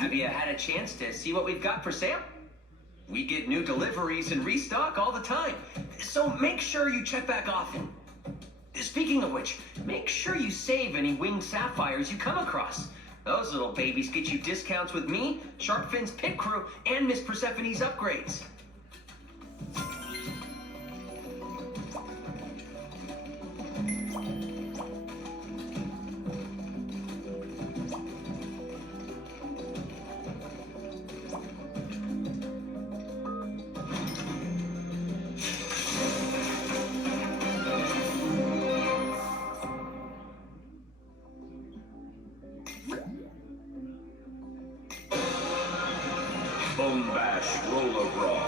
Have you had a chance to see what we've got for sale? We get new deliveries and restock all the time, so make sure you check back often. Speaking of which, make sure you save any winged sapphires you come across. Those little babies get you discounts with me, Sharkfin's pit crew, and Miss Persephone's upgrades. Bone Bash Roller Brawl.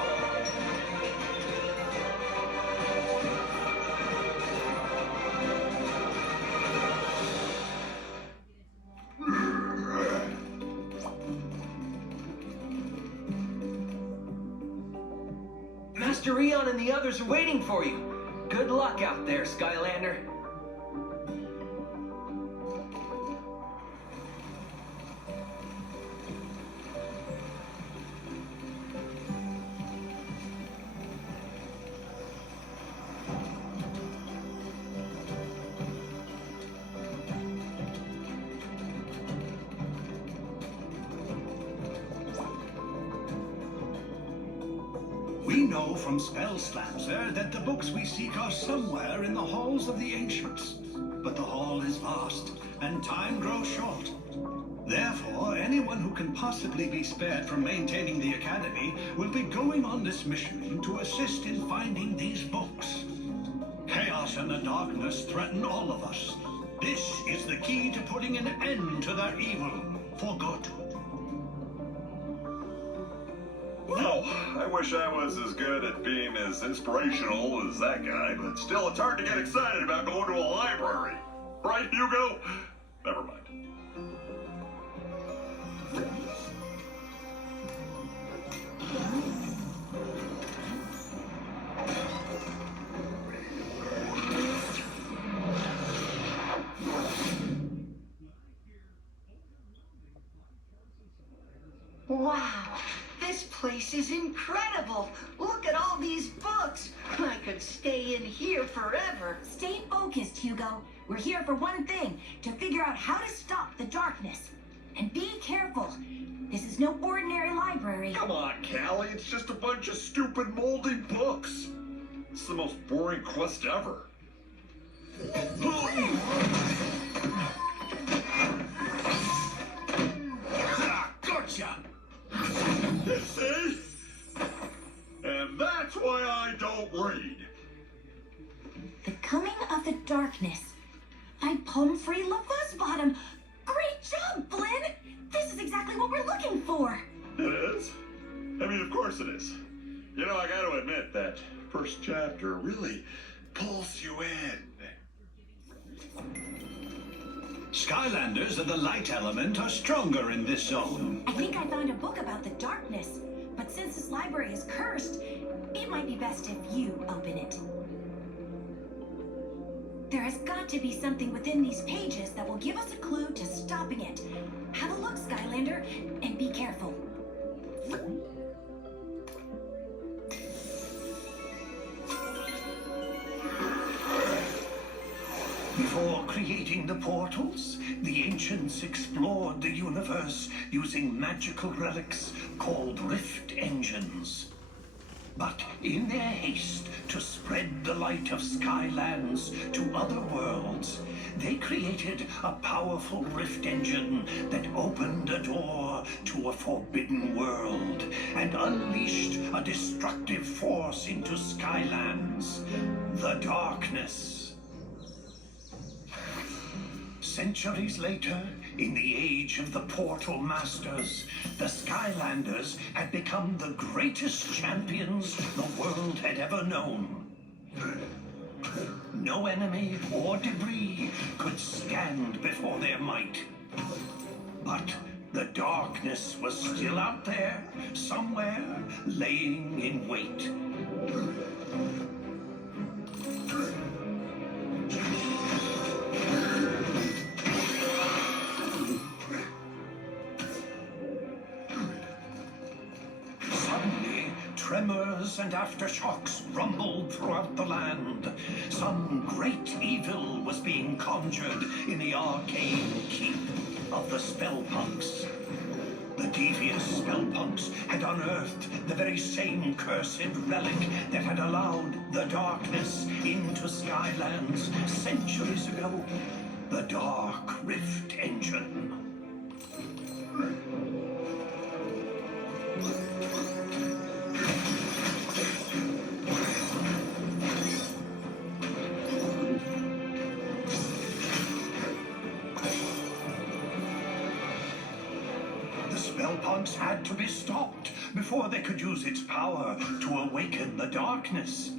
Master Eon and the others are waiting for you. Good luck out there, Skylander. We know from Spellslancer that the books we seek are somewhere in the halls of the ancients. But the hall is vast, and time grows short. Therefore, anyone who can possibly be spared from maintaining the Academy will be going on this mission to assist in finding these books. Chaos and the darkness threaten all of us. This is the key to putting an end to their evil, for good. Well, I wish I was as good at being as inspirational as that guy, but still it's hard to get excited about going to a library. Right, Hugo? Never mind. Wow, this place is incredible. Look at all these books. I could stay in here forever. Stay focused, Hugo. We're here for one thing, to figure out how to stop the darkness. And be careful. This is no ordinary library. Come on, Callie, it's just a bunch of stupid moldy books. It's the most boring quest ever. Gotcha! You see? And that's why I don't read. The Coming of the Darkness by Pomfrey LaFuzzbottom. Great job, Flynn! This is exactly what we're looking for. It is? I mean, of course it is. You know, I gotta admit, that first chapter really pulls you in. Skylanders of the light element are stronger in this zone. I think I found a book about the darkness, but since this library is cursed, it might be best if you open it. There has got to be something within these pages that will give us a clue to stopping it. Have a look, Skylander, and be careful. Before creating the portals, the ancients explored the universe using magical relics called rift engines. But in their haste to spread the light of Skylands to other worlds, they created a powerful rift engine that opened a door to a forbidden world and unleashed a destructive force into Skylands, the darkness. Centuries later, in the age of the Portal Masters, the Skylanders had become the greatest champions the world had ever known. No enemy or debris could stand before their might. But the darkness was still out there, somewhere, laying in wait. Tremors and aftershocks rumbled throughout the land. Some great evil was being conjured in the arcane keep of the Spellpunks. The devious Spellpunks had unearthed the very same cursed relic that had allowed the darkness into Skylands centuries ago. The Dark Rift Engine. Spellpunks had to be stopped before they could use its power to awaken the darkness.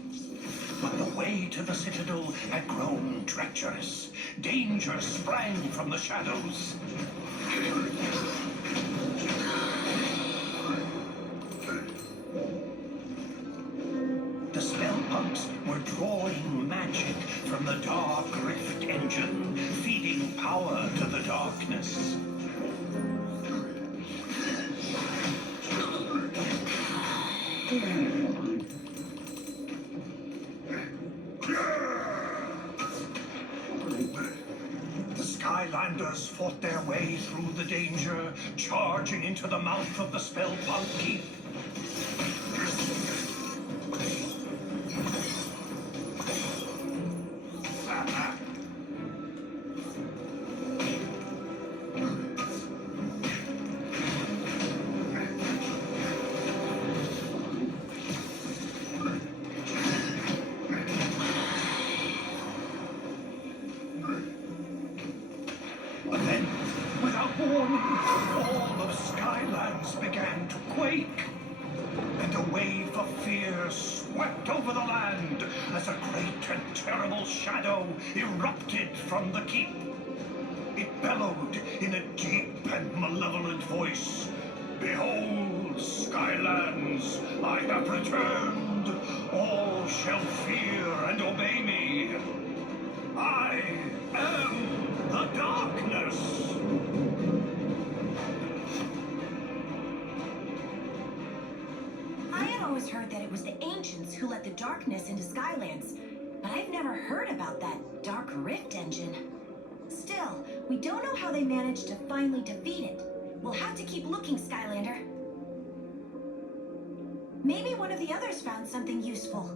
But the way to the Citadel had grown treacherous. Danger sprang from the shadows. The Spellpunks were drawing magic from the Dark Rift Engine, feeding power to the darkness. The Skylanders fought their way through the danger, charging into the mouth of the Spellpunk Keep. But then, without warning, all of Skylands began to quake. And a wave of fear swept over the land as a great and terrible shadow erupted from the keep. It bellowed in a deep and malevolent voice. Behold, Skylands, I have returned. All shall fear and obey me. I am the darkness. I had always heard that it was the ancients who let the darkness into Skylands, but I've never heard about that Dark Rift Engine. Still, we don't know how they managed to finally defeat it. We'll have to keep looking, Skylander. Maybe one of the others found something useful.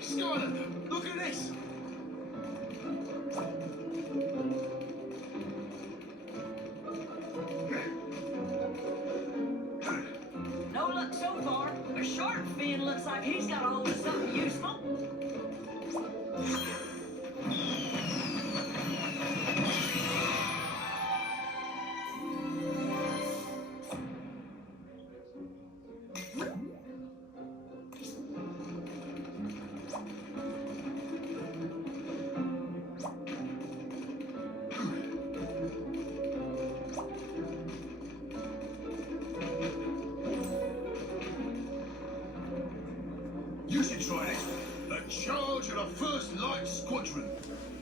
Skylander, look at this! No luck so far. A shark fin looks like he's got a hold of something useful. You should try this. The Charge of the 1st Light Squadron.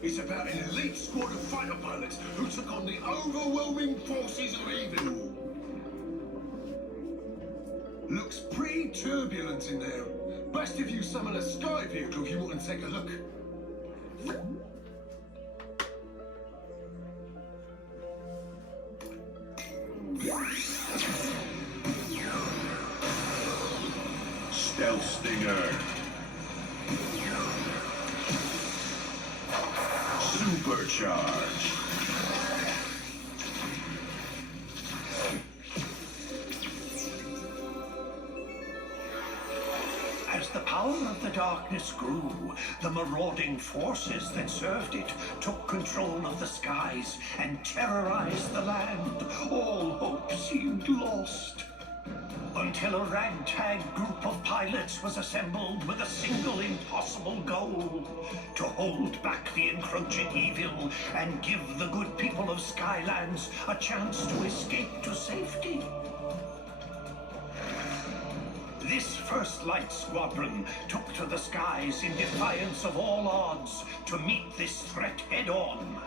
It's about an elite squad of fighter pilots who took on the overwhelming forces of evil. Looks pretty turbulent in there. Best if you summon a sky vehicle if you want to take a look. Stealth Stinger. Supercharge. As the power of the darkness grew, the marauding forces that served it took control of the skies and terrorized the land. All hope seemed lost. Until a ragtag group of pilots was assembled with a single impossible goal: to hold back the encroaching evil and give the good people of Skylands a chance to escape to safety. This 1st Light Squadron took to the skies in defiance of all odds to meet this threat head-on.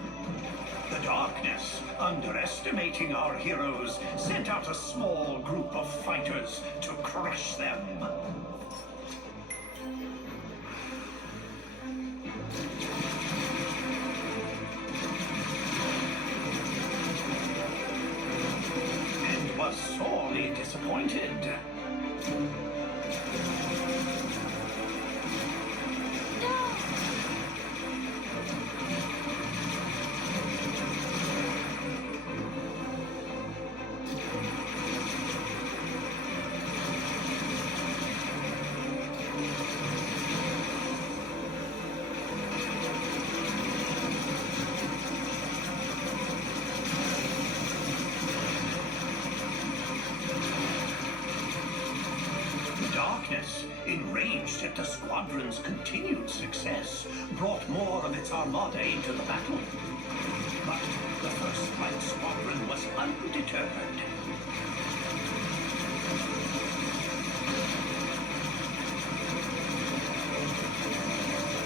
The darkness, underestimating our heroes, sent out a small group of fighters to crush them. And was sorely disappointed. Darkness, enraged at the squadron's continued success, brought more of its armada into the battle. But the 1st Light Squadron was undeterred.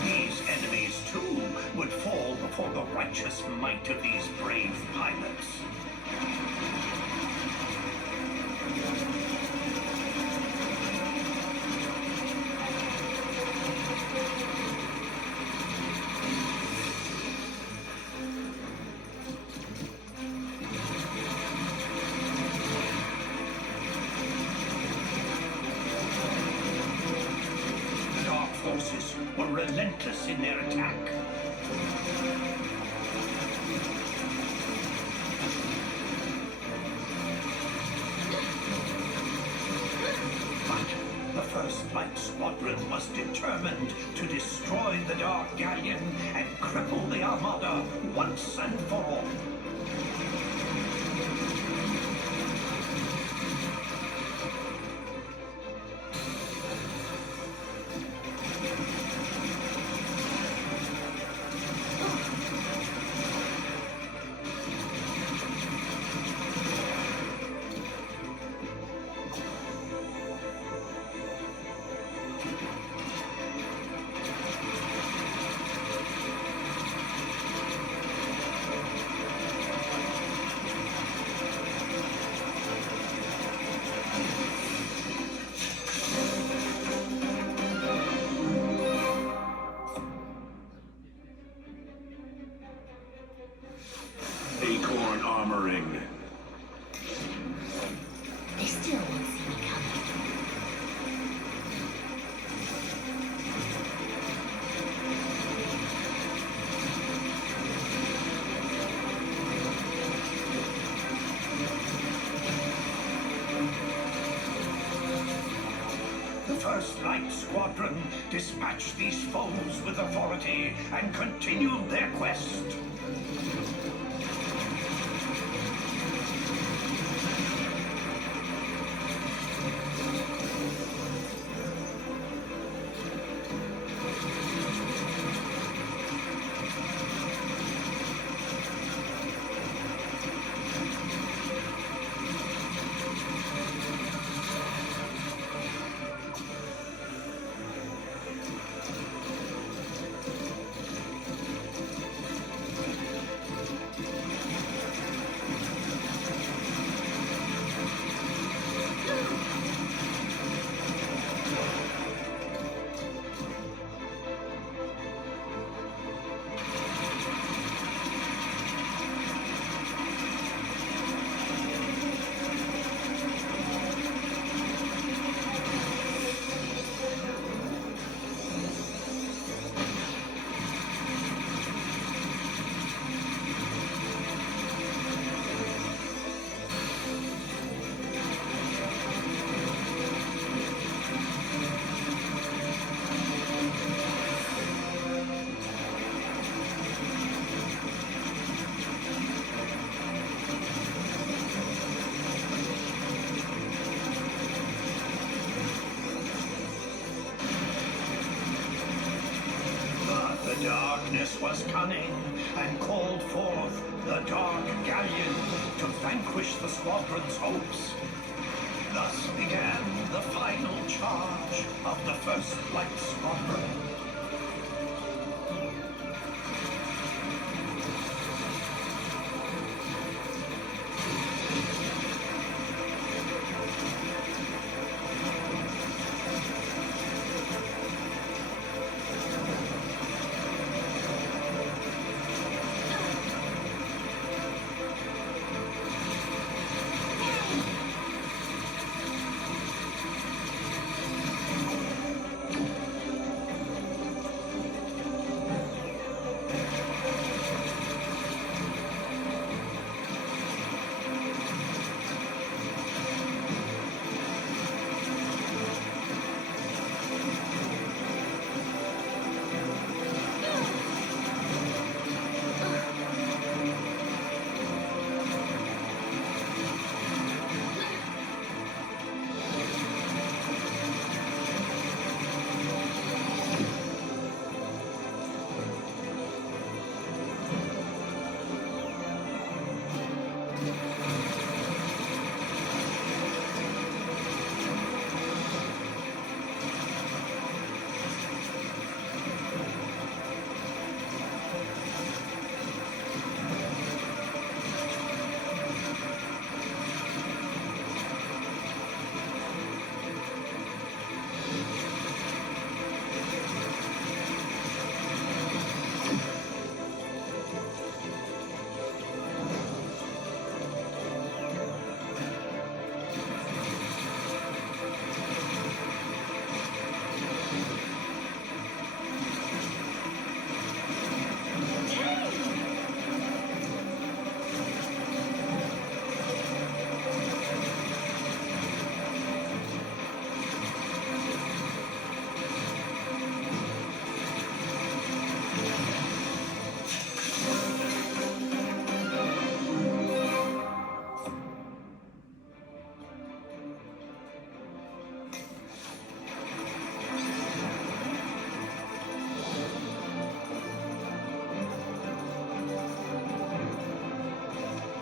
These enemies, too, would fall before the righteous might of these brave pilots. Forces were relentless in their attack. But the 1st Light Squadron was determined to destroy the Dark Galleon and cripple the Armada once and for all. Acorn armoring. They still won't see me coming. The 1st Light Squadron dispatched these foes with authority and continued their quest. was cunning and called forth the Dark Galleon to vanquish the squadron's hopes. Thus began the final charge of the First Light Squadron.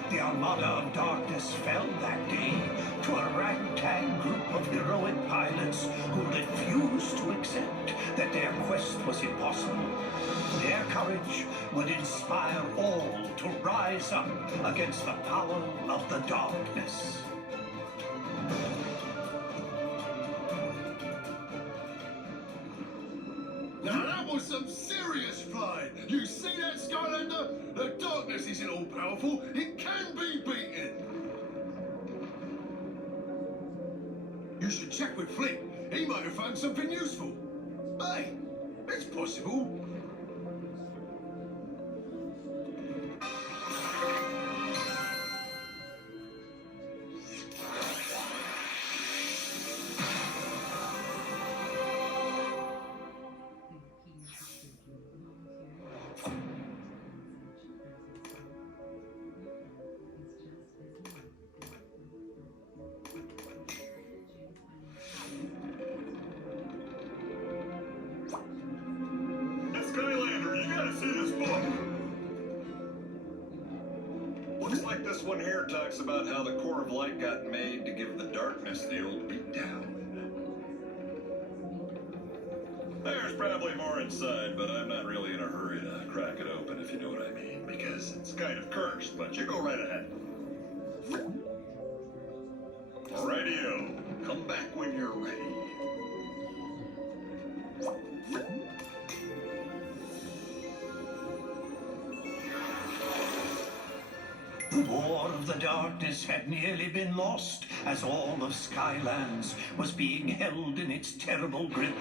The Armada of Darkness fell that day to a ragtag group of heroic pilots who refused to accept that their quest was impossible. Their courage would inspire all to rise up against the power of the darkness. Now that was some serious flying. You see that, Skylander? The darkness isn't all powerful. It can be beaten. You should check with Flint. He might have found something useful. Hey, it's possible. Skylander, you gotta see this book. Looks like this one here talks about how the Core of Light got made to give the darkness the old beatdown. There's probably more inside, but I'm not really in a hurry to crack it open, if you know what I mean, because it's kind of cursed, but you go right ahead. Radio, come back when you're ready. The War of the Darkness had nearly been lost as all of Skylands was being held in its terrible grip.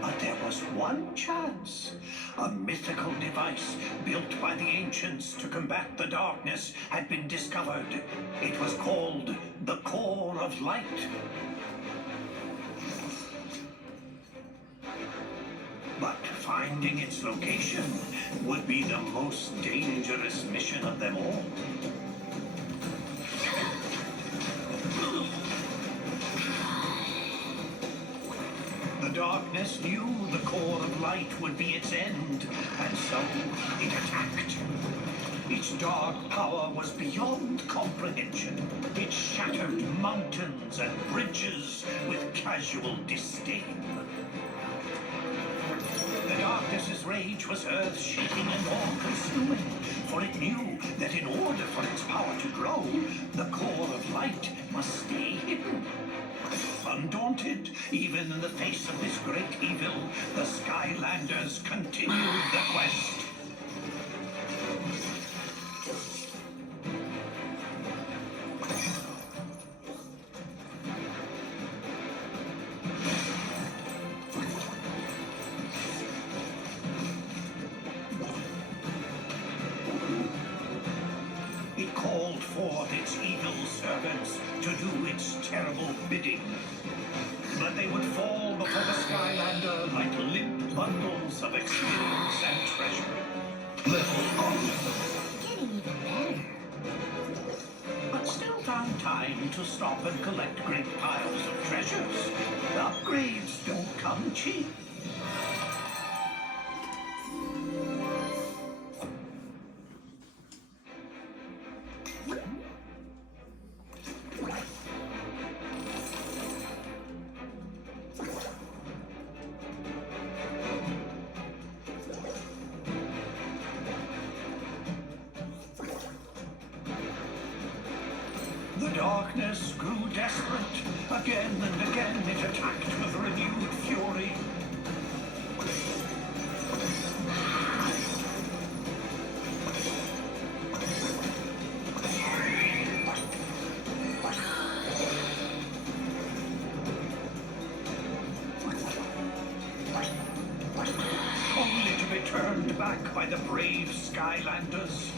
But there was one chance. A mythical device built by the ancients to combat the darkness had been discovered. It was called the Core of Light. But finding its location would be the most dangerous mission of them all. The darkness knew the core of light would be its end, and so it attacked. Its dark power was beyond comprehension. It shattered mountains and bridges with casual disdain. The darkness's rage was earth-shaking and all-consuming, for it knew that in order for its power to grow, the core of light must stay hidden. Undaunted, even in the face of this great evil, the Skylanders continued the quest. It called forth its evil servants to do its terrible bidding. But they would fall before the Skylander like limp bundles of experience and treasure. Level up. Getting even better. But still found time to stop and collect great piles of treasures. Upgrades don't come cheap. The darkness grew desperate. Again and again it attacked with renewed fury. Only to be turned back by the brave Skylanders.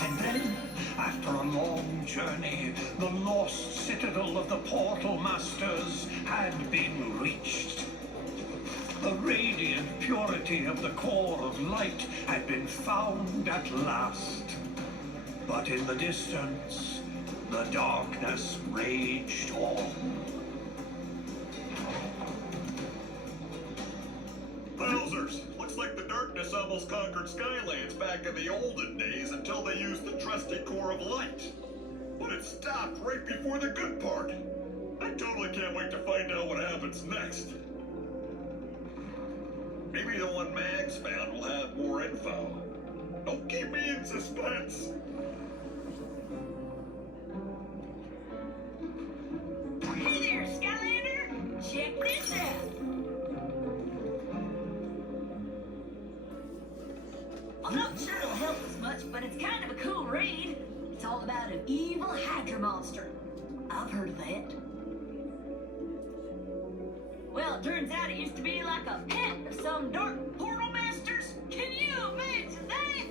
And then, after a long journey, the lost citadel of the Portal Masters had been reached. The radiant purity of the core of light had been found at last. But in the distance, the darkness raged on. Wowzers! Looks like the darkness almost conquered Skylands back in the olden days until they used the trusty core of light. But it stopped right before the good part. I totally can't wait to find out what happens next. Maybe the one Mags found will have more info. Don't keep me in suspense. Hey there, Skylander! Check this out! I'm not sure it'll help us much, but it's kind of a cool read. It's all about an evil Hydra monster. I've heard of that. Well, it turns out it used to be like a pet of some dark portal masters. Can you imagine that?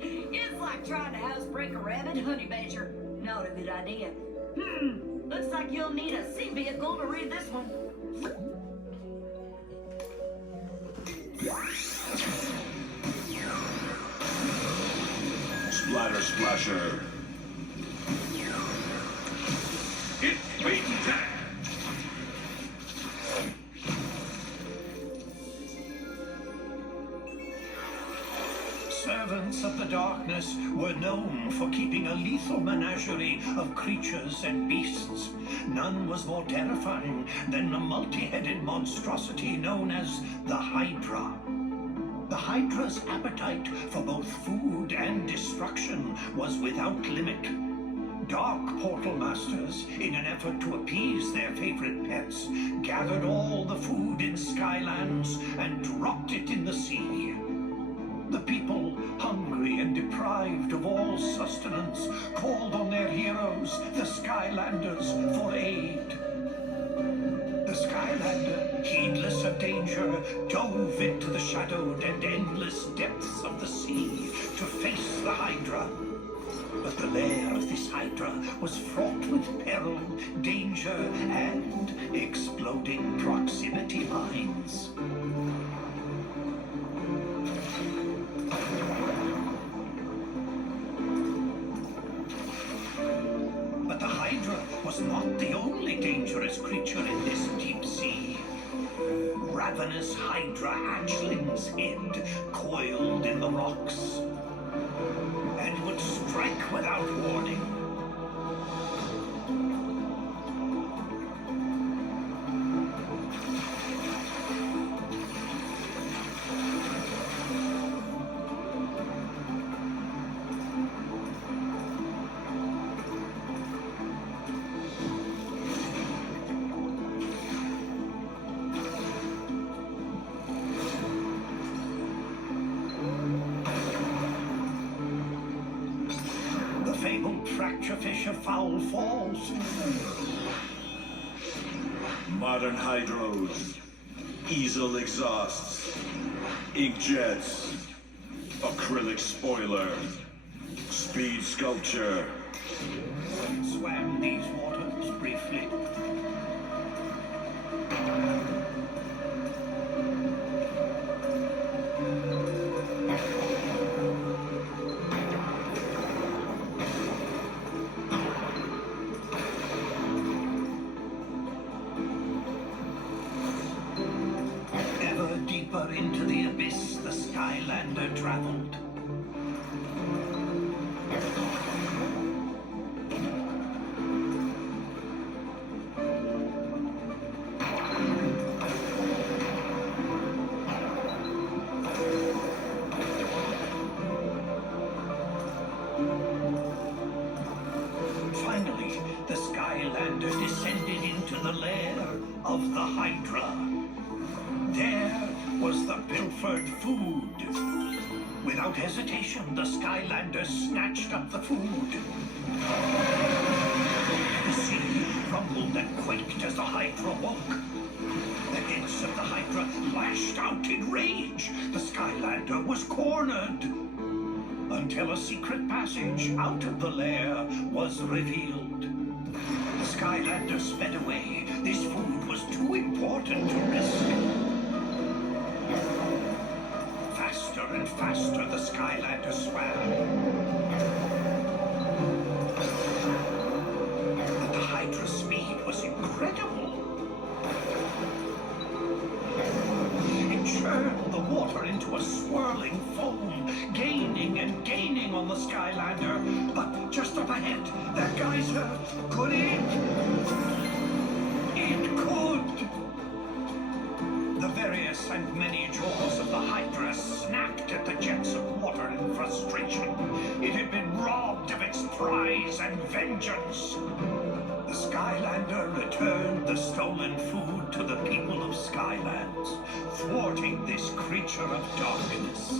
It's like trying to housebreak a rabid honey badger. Not a good idea. Looks like you'll need a sea vehicle to read this one. Splatter Splasher. It's beaten time. Servants of the darkness were known for keeping a lethal menagerie of creatures and beasts. None was more terrifying than the multi-headed monstrosity known as the Hydra. The Hydra's appetite for both food and destruction was without limit. Dark Portal Masters, in an effort to appease their favorite pets, gathered all the food in Skylands and dropped it in the sea. The people, hungry and deprived of all sustenance, called on their heroes, the Skylanders, for aid. The Skylander, heedless of danger, dove into the shadowed and endless depths of the sea to face the Hydra. But the lair of this Hydra was fraught with peril, danger, and exploding proximity mines. But the Hydra was not the only dangerous creature in this deep sea. Ravenous Hydra hatchlings hid, coiled in the rocks, and would strike without warning. Fabled fracturefish of Foul Falls. Modern hydros, easel exhausts, ink jets, acrylic spoiler, speed sculpture. Swam these waters briefly. Deeper into the abyss the Skylander traveled. Finally, the Skylander descended into the lair of the Hydra. There was the pilfered food. Without hesitation, the Skylander snatched up the food. The sea rumbled and quaked as the Hydra woke. The heads of the Hydra lashed out in rage. The Skylander was cornered. Until a secret passage out of the lair was revealed. The Skylander sped away. This food was too important to risk. Faster and faster the Skylander swam. But the Hydra's speed was incredible. It churned the water into a swirling foam, gaining and gaining on the Skylander. But just up ahead, that geyser, could it? It could! The various and many jaws of the Hydra snapped at the jets of water in frustration. It had been robbed of its prize and vengeance. The Skylander returned the stolen food to the people of Skylands, thwarting this creature of darkness.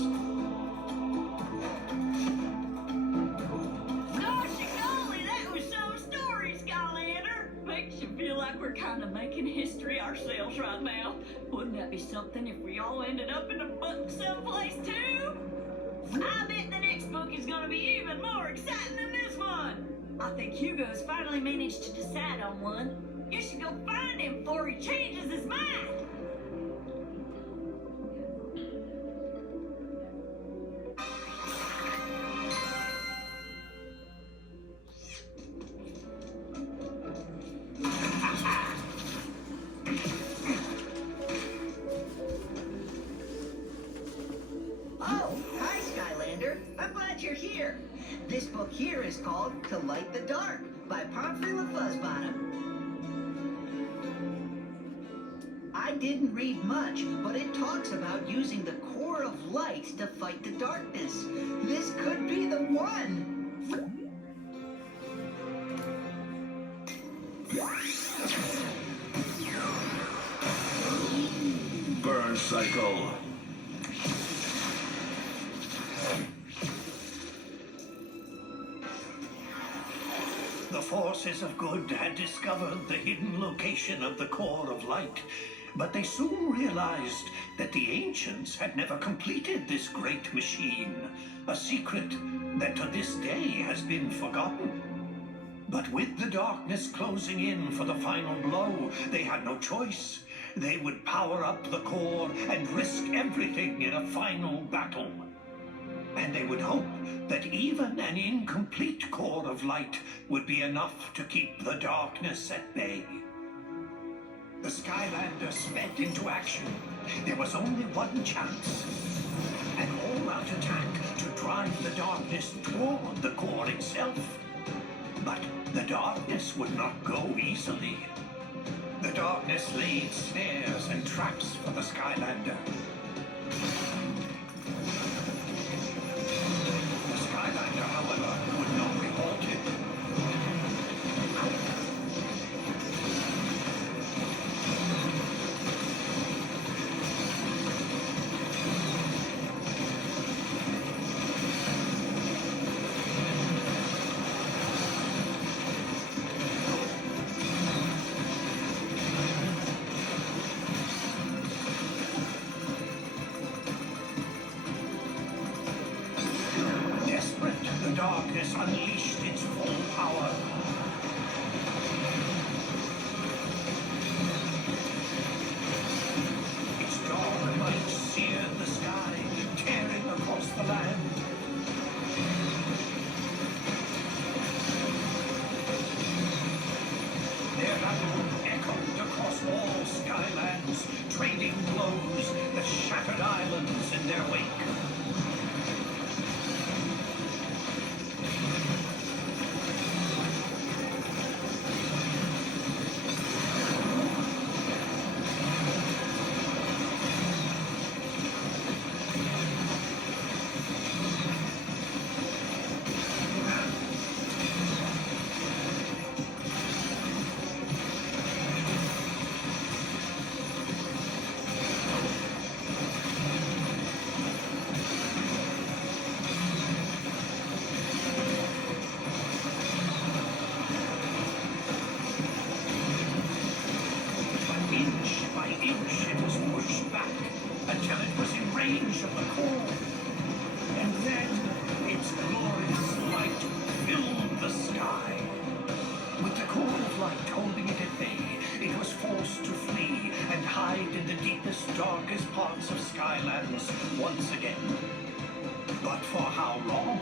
Gosh golly, that was some story, Skylander. Makes you feel like we're kind of making history ourselves right now. Wouldn't that be something if we all ended up in a book someplace too? I bet the next book is gonna be even more exciting than this one. I think Hugo's finally managed to decide on one. You should go find him before he changes his mind. Oh, hi, Skylander. I'm glad you're here. This book here is called To Light the Dark by Pomfrey LaFuzzbottom. I didn't read much, but it talks about using the core of light to fight the darkness. This could be the one. Burn cycle. The forces of good had discovered the hidden location of the core of light, but they soon realized that the ancients had never completed this great machine, a secret that to this day has been forgotten. But with the darkness closing in for the final blow, they had no choice. They would power up the core and risk everything in a final battle. And they would hope that even an incomplete core of light would be enough to keep the darkness at bay. The Skylander sped into action. There was only one chance. An all-out attack to drive the darkness toward the core itself. But the darkness would not go easily. The darkness laid snares and traps for the Skylander. The Skylander, however, would not be halted. Desperate, the darkness unleashed its full power. Its dark light seared the sky, tearing across the land. Their battle echoed across all Skylands, trading blows that shattered islands in their wake. Inch by inch it was pushed back until it was in range of the core. And then its glorious light filled the sky. With the core of light holding it at bay, it was forced to flee and hide in the deepest, darkest parts of Skylands once again. But for how long?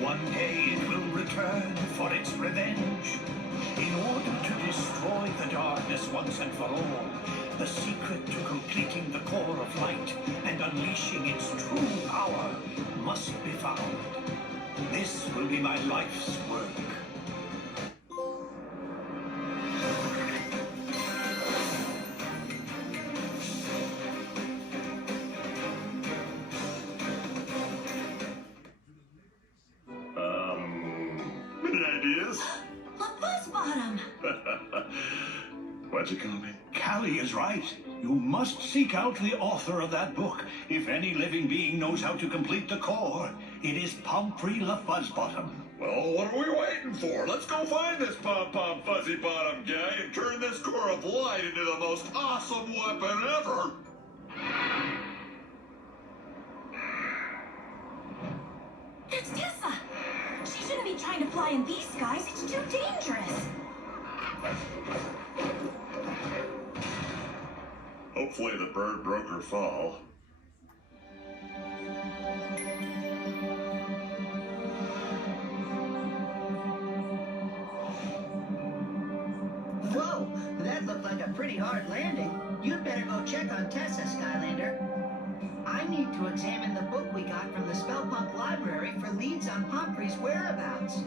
One day it will return for its revenge. In order to destroy the darkness once and for all, the secret to completing the core of light and unleashing its true power must be found. This will be my life's work. Any ideas? Look, Fuzzbottom! What'd you call me? Callie is right. You must seek out the author of that book. If any living being knows how to complete the core, it is Pomfrey LaFuzzbottom. Well, what are we waiting for? Let's go find this pom-pom fuzzy bottom guy and turn this core of light into the most awesome weapon ever. That's Tessa! She shouldn't be trying to fly in these skies. It's too dangerous. Hopefully the bird broke her fall. Whoa, that looked like a pretty hard landing. You'd better go check on Tessa, Skylander. I need to examine the book we got from the Spellpunk library for leads on Pomfrey's whereabouts.